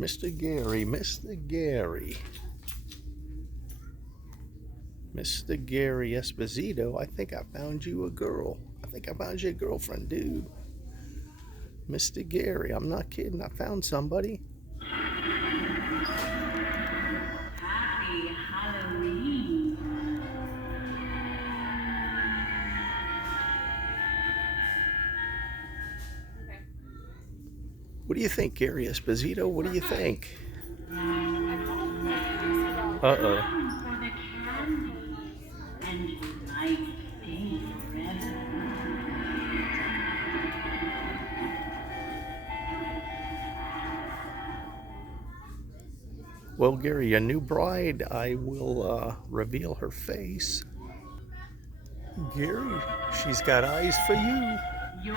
Mr. Gary, Mr. Gary. Mr. Gary Esposito, I think I found you a girl. I think I found you a girlfriend, dude. Mr. Gary, I'm not kidding. I found somebody. Happy Halloween. What do you think, Gary Esposito? What do you think? Uh-oh. For the candy, and you might stay forever. Well, Gary, a new bride. I will reveal her face. Gary, she's got eyes for you. Your